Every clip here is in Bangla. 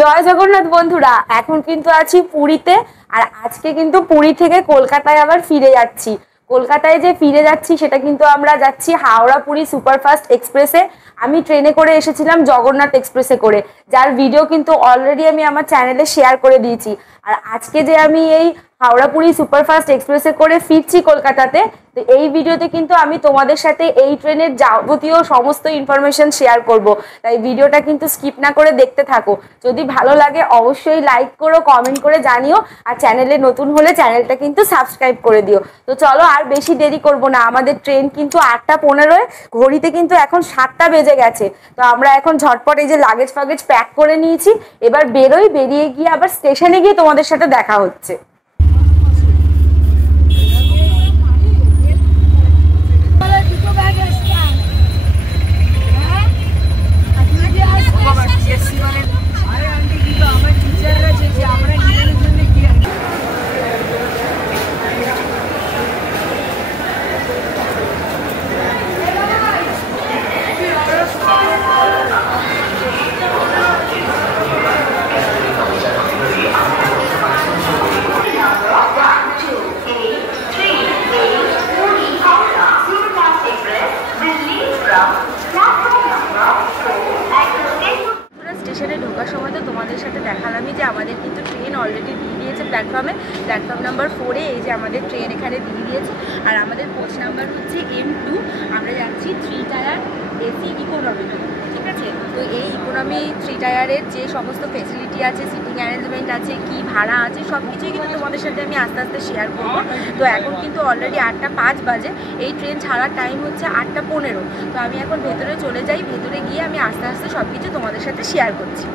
জয় জগন্নাথ বন্ধুরা, এখন কিন্তু আছি পুরীতে। আর আজকে কিন্তু পুরী থেকে কলকাতায় আবার ফিরে যাচ্ছি। কলকাতায় যে ফিরে যাচ্ছি সেটা কিন্তু আমরা যাচ্ছি হাওড়া পুরী সুপারফাস্ট এক্সপ্রেসে। আমি ট্রেনে করে এসেছিলাম জগন্নাথ এক্সপ্রেসে করে, যার ভিডিও কিন্তু অলরেডি আমি আমার চ্যানেলে শেয়ার করে দিয়েছি। আর আজকে যে আমি এই হাওড়া পুরী সুপারফাস্ট এক্সপ্রেসে করে ফিরছি কলকাতাতে, তো এই ভিডিওতে কিন্তু আমি তোমাদের সাথে এই ট্রেনের যাবতীয় সমস্ত ইনফরমেশন শেয়ার করব। তাই ভিডিওটা কিন্তু স্কিপ না করে দেখতে থাকো। যদি ভালো লাগে অবশ্যই লাইক করো, কমেন্ট করে জানিও, আর চ্যানেলে নতুন হলে চ্যানেলটা কিন্তু সাবস্ক্রাইব করে দিও। তো চলো আর বেশি দেরি করব না, আমাদের ট্রেন কিন্তু 8:15, ঘড়িতে কিন্তু এখন 7টা বেজে গেছে। তো আমরা এখন ঝটপট এই যে লাগেজ ফাগেজ প্যাক করে নিয়েছি, এবার বেরোই। বেরিয়ে গিয়ে আবার স্টেশনে গিয়ে তোমাদের সাথে দেখা হচ্ছে। স্টেশনে ঢোকার সময় তো তোমাদের সাথে দেখালামই যে আমাদের কিন্তু ট্রেন অলরেডি দিয়ে দিয়েছে প্ল্যাটফর্মে, প্ল্যাটফর্ম নাম্বার 4-এ। এই যে আমাদের ট্রেন এখানে দিয়ে দিয়েছে। আর আমাদের কোচ নাম্বার হচ্ছে M2। আমরা যাচ্ছি 3 টায়ার এসি ইকোনমিতে, ঠিক আছে? তো এই ইকোনমি 3 টায়ারের যে সমস্ত ফেসিলিটি আছে, সিটিং অ্যারেঞ্জমেন্ট আছে, কি ভাড়া আছে, সব কিছুই কিন্তু তোমাদের সাথে আমি আস্তে আস্তে শেয়ার করব। তো এখন কিন্তু অলরেডি 8:05 বাজে, এই ট্রেন ছাড়ার টাইম হচ্ছে 8:15। তো আমি এখন ভেতরে চলে যাই, ভেতরে গিয়ে আমি আস্তে আস্তে সব কিছু তোমাদের সাথে শেয়ার করছি।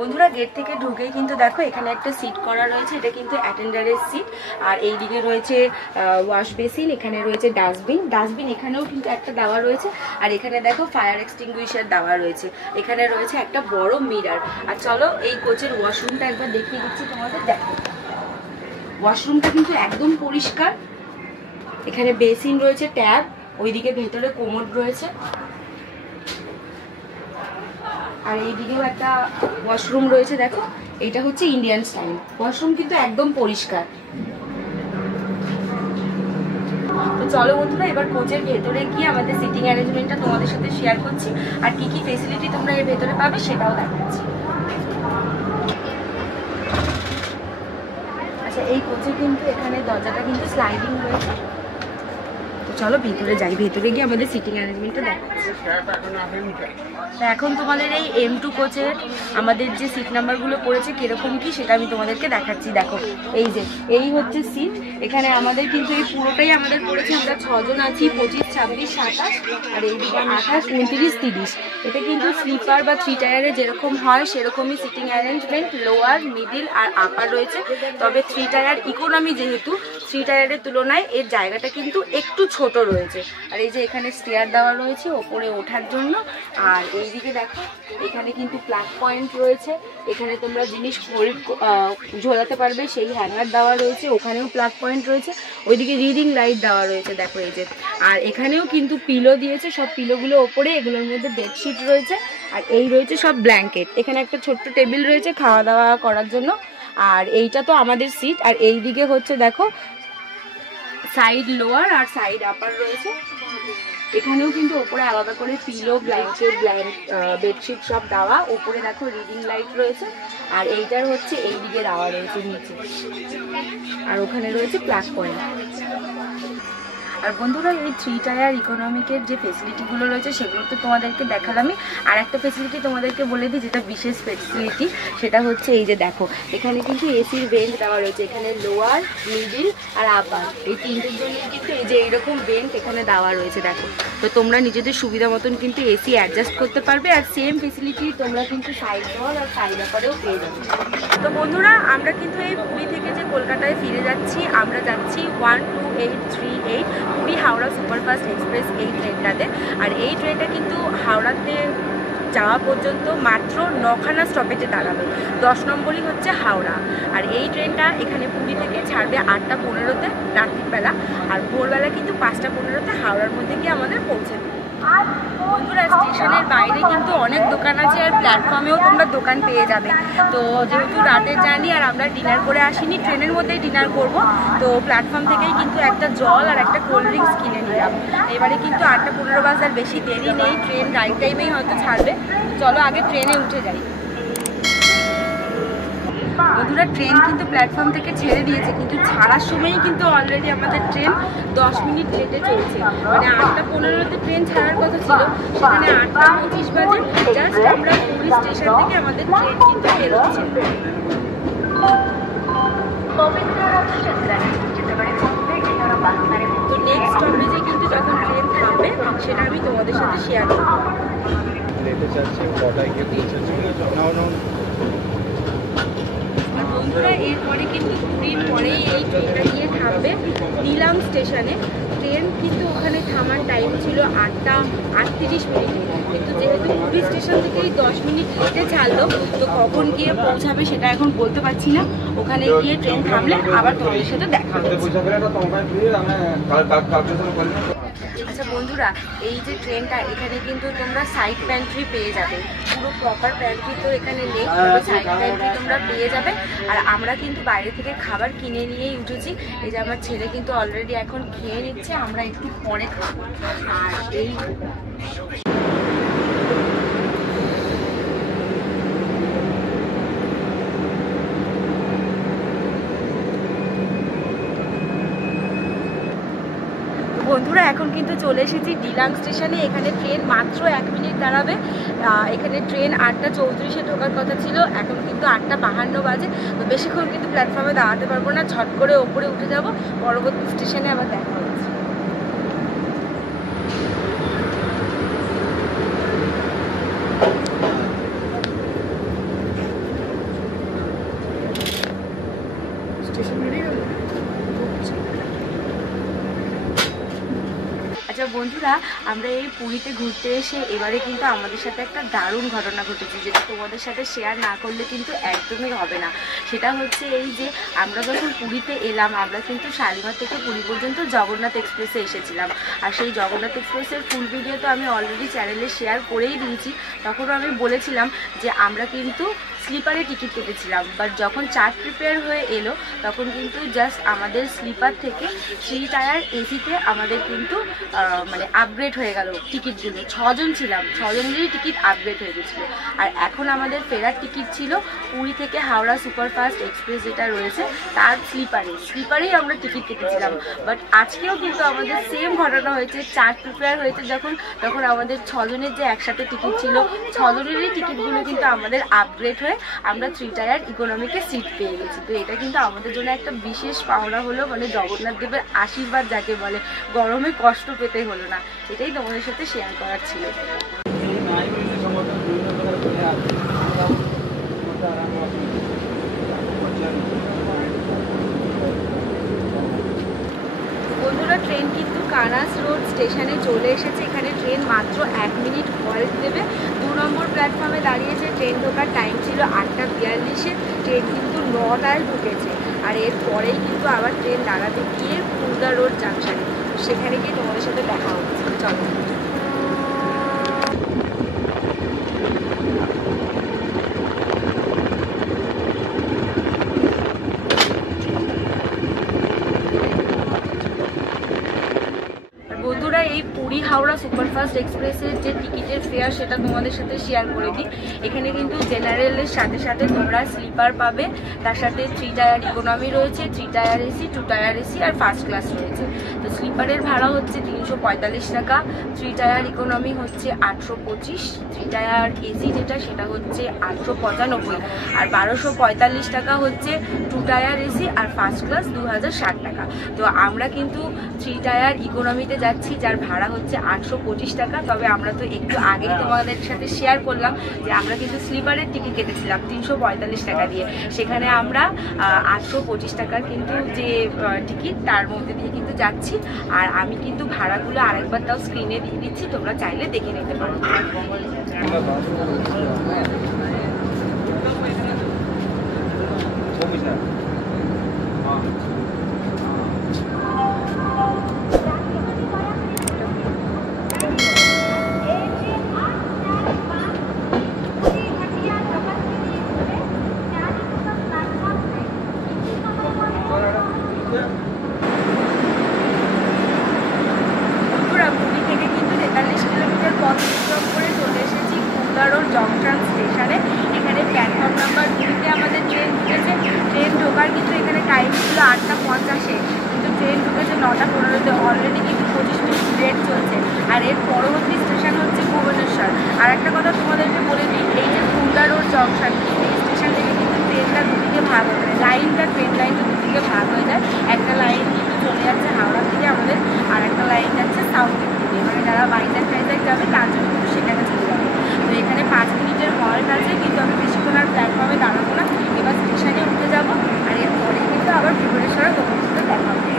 বন্ধুরা, গেট থেকে ঢুকেই কিন্তু দেখো এখানে একটা সিট করা রয়েছে, এটা কিন্তু অ্যাটেন্ডারের সিট। আর এই দিকে রয়েছে ওয়াশ বেসিন, এখানে রয়েছে ডাস্টবিন এখানেও কিন্তু একটা দেওয়া রয়েছে। আর এখানে দেখো ফায়ার এক্সটিংগুইশার দেওয়া রয়েছে। এখানে রয়েছে একটা বড় মিরার। আর চলো এই কোচের ওয়াশরুমটা একবার দেখিয়ে দিচ্ছি তোমাদের। দেখো ওয়াশরুমটা কিন্তু একদম পরিষ্কার। এখানে বেসিন রয়েছে, ট্যাব, ওইদিকে ভেতরে কোমোড রয়েছে। আর এইদিকেও একটা ওয়াশরুম রয়েছে, দেখো এটা হচ্ছে ইন্ডিয়ান স্টাইল। ওয়াশরুম কিন্তু একদম পরিষ্কার। তো চলো বন্ধুরা, এবার কোচের ভেতরে গিয়ে আমাদের সিটিং অ্যারেঞ্জমেন্টটা তোমাদের সাথে শেয়ার করছি, আর কি কি ফেসিলিটি তোমরা এর ভেতরে পাবে সেটাও দেখাচ্ছি। আচ্ছা, এই কোচে কিন্তু এখানে দরজাটা কিন্তু স্লাইডিং রয়েছে। চলো ভেতরে যাই, ভেতরে গিয়ে আমাদের সিটিং অ্যারেঞ্জমেন্টটা দেখাচ্ছি। এখন তোমাদের এই M2 কোচের আমাদের যে সিট নাম্বারগুলো পড়েছে কিরকম কি সেটা আমি তোমাদেরকে দেখাচ্ছি। দেখো এই হচ্ছে সিট। এখানে আমাদের কিন্তু এই পুরোটাই আমাদের পড়েছে, আমরা 6 জন আছি, 25, 26, 27, আর এইদিকে 28, 29, 30। এটা কিন্তু স্লিপার বা 3 টায়ারে যেরকম হয় সেরকমই সিটিং অ্যারেঞ্জমেন্ট, লোয়ার, মিডিল আর আপার রয়েছে। তবে 3 টায়ার ইকোনমি, যেহেতু 3 টায়ারের তুলনায় এর জায়গাটা কিন্তু একটু ছোট রয়েছে। আর এই যে এখানে স্টেয়ার দেওয়া রয়েছে ওপরে ওঠার জন্য। আর এইদিকে দেখো এখানে কিন্তু প্লাগ পয়েন্ট রয়েছে, এখানে তোমরা জিনিস ঝোলাতে পারবে সেই হ্যাঙ্গার দেওয়া রয়েছে, ওখানেও প্লাগ পয়েন্ট রয়েছে। ওইদিকে রিডিং লাইট দেওয়া রয়েছে, দেখো এই যে। আর এখানেও কিন্তু পিলো দিয়েছে, সব পিলোগুলো ওপরে, এগুলোর মধ্যে বেডশিট রয়েছে। আর এই রয়েছে সব ব্ল্যাঙ্কেট। এখানে একটা ছোট্ট টেবিল রয়েছে খাওয়া দাওয়া করার জন্য। আর এইটা তো আমাদের সিট। আর এই দিকে হচ্ছে দেখো সাইড লোয়ার আর সাইড আপার রয়েছে। এখানেও কিন্তু ওপরে আলাদা করে পিলো, ব্ল্যাঙ্কেট, বেডশিট সব দেওয়া। ওপরে দেখো রিডিং লাইট রয়েছে। আর এইটার হচ্ছে এই দিকে দেওয়া রয়েছে নিচে। আর ওখানে রয়েছে প্লাগ পয়েন্ট। আর বন্ধুরা, এই 3 টায়ার ইকোনমিকের যে ফেসিলিটিগুলো রয়েছে সেগুলো তো তোমাদেরকে দেখালামই। আর একটা ফেসিলিটি তোমাদেরকে বলে দিই, যেটা বিশেষ ফেসিলিটি, সেটা হচ্ছে এই যে দেখো এখানে কিন্তু এসির বেঞ্চ দেওয়া রয়েছে। এখানে লোয়ার, মিডিল আর আপার এই তিনটের জন্য কিন্তু এই যে এইরকম বেঞ্চ এখানে দেওয়া রয়েছে। দেখো, তো তোমরা নিজেদের সুবিধা মতন কিন্তু এসি অ্যাডজাস্ট করতে পারবে। আর সেম ফেসিলিটি তোমরা কিন্তু সাইড ডোর আর সাইড আপারেও পেয়ে যাবে। তো বন্ধুরা, আমরা কিন্তু এই পুরী থেকে যে কলকাতায় ফিরে যাচ্ছি, আমরা যাচ্ছি 12838 পুরী হাওড়া সুপারফাস্ট এক্সপ্রেস এই ট্রেনটাতে। আর এই ট্রেনটা কিন্তু হাওড়াতে যাওয়া পর্যন্ত মাত্র 9খানা স্টপেজে দাঁড়াবে। 10 নম্বরই হচ্ছে হাওড়া। আর এই ট্রেনটা এখানে পুরী থেকে ছাড়বে 8টা 15-তে রাত্রিবেলা, আর ভোরবেলা কিন্তু 5টা 15-তে হাওড়ার মধ্যে গিয়ে আমাদের পৌঁছে দেবে। বন্ধুরা, স্টেশনের বাইরে কিন্তু অনেক দোকান আছে, আর প্ল্যাটফর্মেও তোমরা দোকান পেয়ে যাবে। তো যেহেতু রাতের জার্নি আর আমরা ডিনার করে আসিনি, ট্রেনের মধ্যেই ডিনার করব, তো প্ল্যাটফর্ম থেকেই কিন্তু একটা জল আর একটা কোল্ড ড্রিঙ্কস কিনে নিলাম। এবারে কিন্তু 8টা 15 বাজার বেশি দেরি নেই, ট্রেন রাইট টাইমেই হয়তো ছাড়বে। চলো আগে ট্রেনে উঠে যাই। বন্ধুরা, ট্রেন কিন্তু প্ল্যাটফর্ম থেকে ছেড়ে দিয়েছে, কিন্তু ছাড়ার সময়ই কিন্তু অলরেডি আমাদের ট্রেন 10 মিনিট লেটে চলছে। মানে 8টা 15-তে ট্রেন ছাড়ার কথা ছিল, সেখানে 8টা 25 বাজে জাস্ট আমরা পুরী স্টেশন থেকে আমাদের ট্রেন কিন্তু বেরোচ্ছে। তো নেক্সট স্টপেজে কিন্তু যখন ট্রেন থামবে সেটা আমি তোমাদের সাথে শেয়ার করবো। বন্ধুরা, এরপরে কিন্তু পুরীর পরেই এই ট্রেনটা গিয়ে থামবে নিলাম স্টেশনে। ট্রেন কিন্তু ওখানে থামার টাইম ছিল 8টা 38 মিনিটে, কিন্তু যেহেতু পুরী স্টেশন থেকেই 10 মিনিট লেটে ছাড়লো, তো কখন গিয়ে পৌঁছাবে সেটা এখন বলতে পারছি না। ওখানে গিয়ে ট্রেন থামলে আবার তোমাদের সাথে দেখা হচ্ছে। আচ্ছা বন্ধুরা, এই যে ট্রেনটা, এখানে কিন্তু তোমরা সাইড প্যান্ট্রি পেয়ে যাবে। পুরো প্রপার প্যান্ট্রি তো এখানে নেই, সাইড প্যান্ট্রি তোমরা পেয়ে যাবে। আর আমরা কিন্তু বাইরে থেকে খাবার কিনে নিয়েই উঠেছি। এই যে আমার ছেলে কিন্তু অলরেডি এখন খেয়ে নিচ্ছে, আমরা একটু পরে খাবো। আর এই বন্ধুরা, এখন কিন্তু চলে এসেছি ডিলাং স্টেশনে। এখানে ট্রেন মাত্র 1 মিনিট দাঁড়াবে। এখানে ট্রেন 8টা 34-এ ঢোকার কথা ছিল, এখন কিন্তু 8টা 52 বাজে। তো বেশিক্ষণ কিন্তু প্ল্যাটফর্মে দাঁড়াতে পারবো না, ঝট করে ওপরে উঠে যাব। পরবর্তী স্টেশনে আবার দেখা হচ্ছে। আচ্ছা বন্ধুরা, আমরা এই পুরীতে ঘুরতে এসে এবারে কিন্তু আমাদের সাথে একটা দারুণ ঘটনা ঘটেছে, যেটা তোমাদের সাথে শেয়ার না করলে কিন্তু একদমই হবে না। সেটা হচ্ছে এই যে আমরা যখন পুরীতে এলাম, আমরা কিন্তু শালিমার থেকে পুরী পর্যন্ত জগন্নাথ এক্সপ্রেসে এসেছিলাম। আর সেই জগন্নাথ এক্সপ্রেসের ফুল ভিডিও তো আমি অলরেডি চ্যানেলে শেয়ার করেই দিয়েছি। তখনও আমি বলেছিলাম যে আমরা কিন্তু স্লিপারে টিকিট কেটেছিলাম, বাট যখন চার্ট প্রিপেয়ার হয়ে এলো তখন কিন্তু জাস্ট আমাদের স্লিপার থেকে 3 টায়ার এসিতে আমাদের কিন্তু মানে আপগ্রেড হয়ে গেল টিকিটগুলো। 6 জন ছিলাম, 6 জনেরই টিকিট আপগ্রেড হয়ে গেছিলো। আর এখন আমাদের ফেরার টিকিট ছিল পুরী থেকে হাওড়া সুপারফাস্ট এক্সপ্রেস যেটা রয়েছে তার স্লিপারেই আমরা টিকিট কেটেছিলাম। বাট আজকেও কিন্তু আমাদের সেম ঘটনা হয়েছে। চার্ট প্রিপেয়ার হয়েছে তখন আমাদের 6 জনের যে একসাথে টিকিট ছিল, 6 জনেরই টিকিটগুলো কিন্তু আমাদের আপগ্রেড হয়ে আমরা 3 টায়ার ইকোনমিকে সিট পেয়ে গেছি। তো এটা কিন্তু আমাদের জন্য একটা বিশেষ পাওনা হলো, মানে জগন্নাথ দেবের আশীর্বাদ যাকে বলে। গরমে কষ্ট পেতে হলো না, এটাই তোমাদের সাথে শেয়ার করার ছিল। বন্ধুরা, ট্রেন কিন্তু কানাস রোড স্টেশনে চলে এসেছে। এখানে ট্রেন মাত্র 1 মিনিট হল্ট দেবে। 2 নম্বর প্ল্যাটফর্মে দাঁড়িয়েছে। ট্রেন ঢোকার টাইম ছিল 8টা 42-এ, ট্রেন কিন্তু 9টায় ঢুকেছে। আর এর পরেই কিন্তু আবার ট্রেন দাঁড়াতে গিয়ে খুলদা রোড জাংশনে, সেখানে গিয়ে তোমাদের সাথে দেখা হচ্ছে। চলো। বন্ধুরা, এই পুরী হাওড়া সুপারফাস্ট এক্সপ্রেসের যে টিকিটের ফেয়ার সেটা তোমাদের সাথে শেয়ার করে দিই। এখানে কিন্তু জেনারেলের সাথে সাথে তোমরা স্লিপার পাবে, তার সাথে 3 টায়ার ইকোনমি রয়েছে, 3 টায়ার এসি, 2 টায়ার এসি আর ফার্স্ট ক্লাস রয়েছে। তো স্লিপারের ভাড়া হচ্ছে 345 টাকা, 3 টায়ার ইকোনমি হচ্ছে 825, 3 টায়ার এসি যেটা সেটা হচ্ছে 895, আর 1245 টাকা হচ্ছে 2 টায়ার এসি আর ফার্স্ট ক্লাস 2060 টাকা। তো আমরা কিন্তু 3 টায়ার ইকোনমিতে যাচ্ছি, যার ভাড়া হচ্ছে 825 টাকা। তবে আমরা তো একটু আগেই তোমাদের সাথে শেয়ার করলাম যে আমরা কিন্তু স্লিপারের টিকিট কেটেছিলাম 345 টাকা দিয়ে, সেখানে আমরা 825 টাকার কিন্তু যে টিকিট তার মধ্যে দিয়ে কিন্তু যাচ্ছি। আর আমি কিন্তু ভাড়াগুলো আরেকবার তাও স্ক্রিনে দিয়ে দিচ্ছি, তোমরা চাইলে দেখে নিতে পারো। জংশন স্টেশনে এখানে প্ল্যাটফর্ম নাম্বার 2-তে আমাদের ট্রেন ঢুকেছে। ট্রেন ঢোকার কিন্তু এখানে টাইম ছিল 8:50-এ, কিন্তু ট্রেন ঢুকেছে 9:15-তে। অলরেডি কিন্তু 25 মিনিট লেট চলছে। আর এর পরবর্তী স্টেশন হচ্ছে ভুবনেশ্বর। আর একটা কথা তোমাদেরকে বলে দিই, এই যে কুমড়া রোড জংশন, এই স্টেশন থেকে কিন্তু ট্রেনটা দুদিকে ভাগ হয়ে যায়, ট্রেন লাইনটা দুদিকে ভাগ হয়ে যায়। একটা লাইন কিন্তু চলে যাচ্ছে হাওড়ার দিকে আমাদের, আর একটা লাইন যাচ্ছে সাউথের দিকে, মানে যারা বাইজাক যাবে তার জন্য কিন্তু সেখানে চলে যাবে। তো এখানে 5 মিনিটের হল্ট আছে, কিন্তু আমি বেশিক্ষণ আর প্ল্যাটফর্মে দাঁড়াবো না, এবার স্টেশনে উঠে যাবো। আর এরপরে কিন্তু আবার ভুবনেশ্বরে তোমার সাথে দেখা হবে।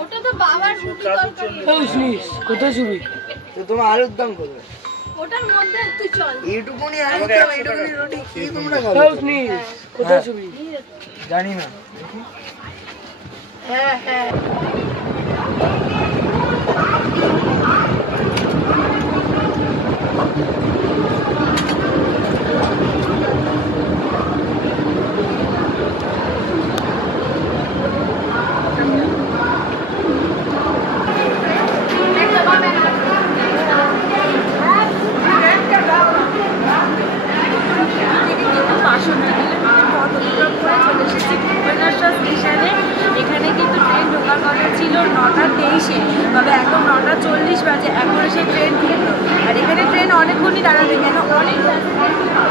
ওটা তো বাবার রুটি তরকারি। কোথায় ছবি? তো তোমার আলুর দাম কত? ওটার মধ্যে তুই চল। এইটুকুনি আলুর দাম, এইটুকুনি রুটি কি তোমরা খাবে? কোথায় ছবি? জানি না। হ্যাঁ হ্যাঁ। এখানে কিন্তু ট্রেন ঢোকার কথা ছিল 9:23-এ, তবে এখন 9:40 বাজে, এখন এসে ট্রেন ঢুকলো। আর এখানে ট্রেন অনেকক্ষণই দাঁড়াবে, কেন অনেক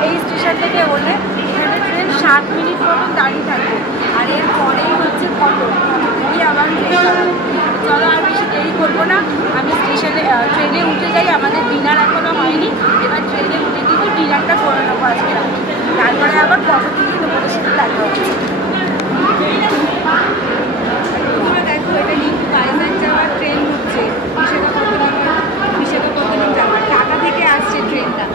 এই স্টেশন থেকে হলে এখানে ট্রেন 7 মিনিট মতন দাঁড়িয়ে থাকবে। আর এর পরেই হচ্ছে কটক থেকে আবার চলো আর বেশি দেরি করবো না, আমি ট্রেনে উঠে যাই। আমাদের ডিনার এখনো হয়নি, এবার ট্রেনে উঠে কিন্তু ডিনারটা করে নেবো আজকে রাতে, তারপরে আবার কটক থেকে তোমাদের সাথে দেখা হচ্ছে। দেখো এটা কিন্তু বাইজাক যাওয়ার ট্রেন হচ্ছে, বিশাখাপত্তনম যাওয়ার, ঢাকা থেকে আসছে ট্রেনটা।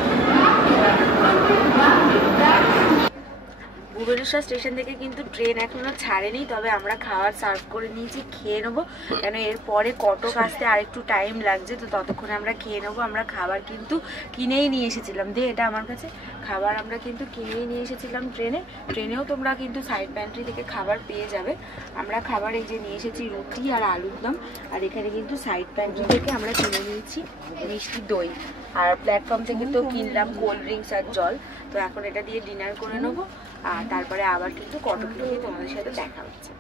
ভুবনেশ্বর স্টেশন থেকে কিন্তু ট্রেন এখনো ছাড়েনি, তবে আমরা খাবার সার্ভ করে নিয়েছি, খেয়ে নেবো, কেন এরপরে কটক আসতে আরেকটু টাইম লাগছে, তো ততক্ষণে আমরা খেয়ে নেবো। আমরা খাবার কিন্তু কিনেই নিয়ে এসেছিলাম, এটা আমার কাছে খাবার আমরা কিন্তু কিনেই নিয়ে এসেছিলাম ট্রেনেও তোমরা কিন্তু সাইড প্যান্ট্রি থেকে খাবার পেয়ে যাবে। আমরা খাবার এই যে নিয়ে এসেছি রুটি আর আলুর দম, আর এখানে কিন্তু সাইড প্যান্ট্রি থেকে আমরা কিনে নিয়েছি মিষ্টি দই, আর প্ল্যাটফর্ম থেকে তো কিনলাম কোল্ড ড্রিঙ্কস আর জল। তো এখন এটা দিয়ে ডিনার করে নেবো, আর তারপরে আবার কিন্তু কটক গিয়ে তোমাদের সাথে দেখা হচ্ছে।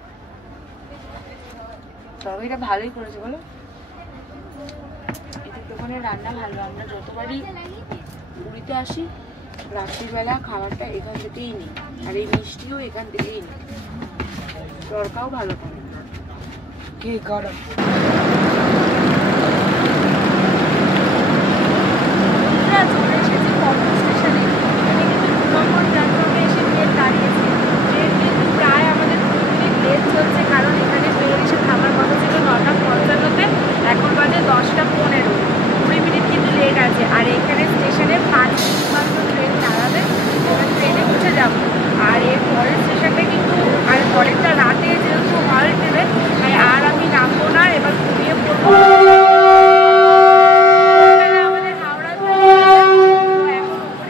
তবে এটা ভালোই করেছে বলো, এদের দোকানে রান্না ভালো। আমরা যতবারই পুরীতে আসি রাত্রিবেলা খাবারটা এখান থেকেই নিই, আর এই মিষ্টিও এখান থেকেই নিই, তরকাও ভালো করে। কি কারণ? চলে এসেছি কটক স্টেশনে, এখানে কিন্তু 2 নম্বর প্ল্যাটফর্মে এসে ট্রেন দাঁড়িয়েছে। ট্রেন কিন্তু প্রায় আমাদের 2 মিনিট লেট চলছে, কারণ এখানে ট্রেন এসে থামার কথা ছিল 9:55-তে, এখন বাজে 10:15, 20 মিনিট কিন্তু লেট আছে। আর এখানে স্টেশনে 5 মিনিট মাত্র ট্রেন দাঁড়াবে, এবার ট্রেনে উঠে যাব। আর এর পরের স্টেশনটা কিন্তু, আর পরেরটা রাতে যেহেতু হল্ট দেবে, তাই আর আমি নামবো না, এবার ঘুমিয়ে পড়বো। আমাদের হাওড়া এখন উপরে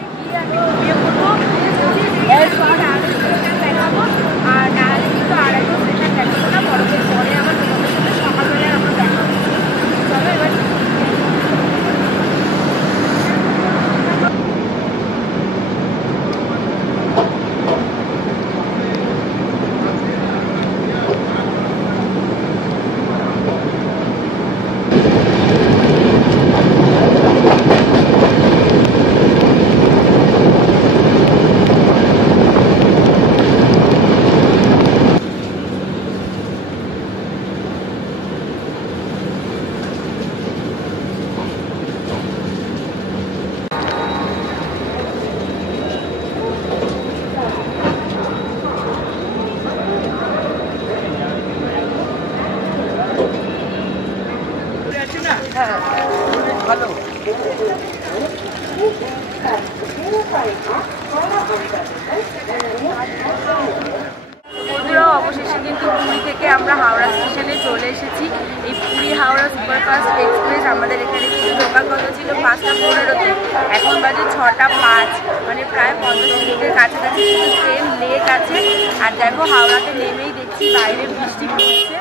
সুপারফাস্ট এক্সপ্রেস আমাদের এখানে কিন্তু ঢোকার কথা ছিল 5:15-তে, এখন বাজে 6:05, মানে প্রায় 50 মিনিটের কাছাকাছি কিন্তু ট্রেন লেট আছে। আর দেখো হাওড়াতে নেমেই দেখছি বাইরে বৃষ্টি পড়ছে।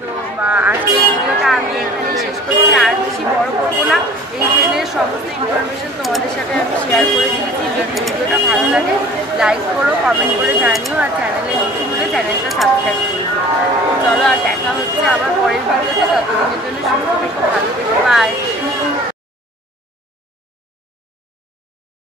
তো আজকের ভিডিওটা আমি এখানেই শেষ করছি, আর বেশি বড় করবো না। এই ট্রেনের সমস্ত ইনফরমেশন তোমাদের সাথে আমি শেয়ার করে দিয়েছি। যদি ভিডিওটা ভালো লাগে লাইক করো, কমেন্ট করে জানিও, আর চ্যানেলে নতুন হলে চ্যানেলটা সাবস্ক্রাইব করে দিও। চলো আর দেখা হচ্ছে আবার পরের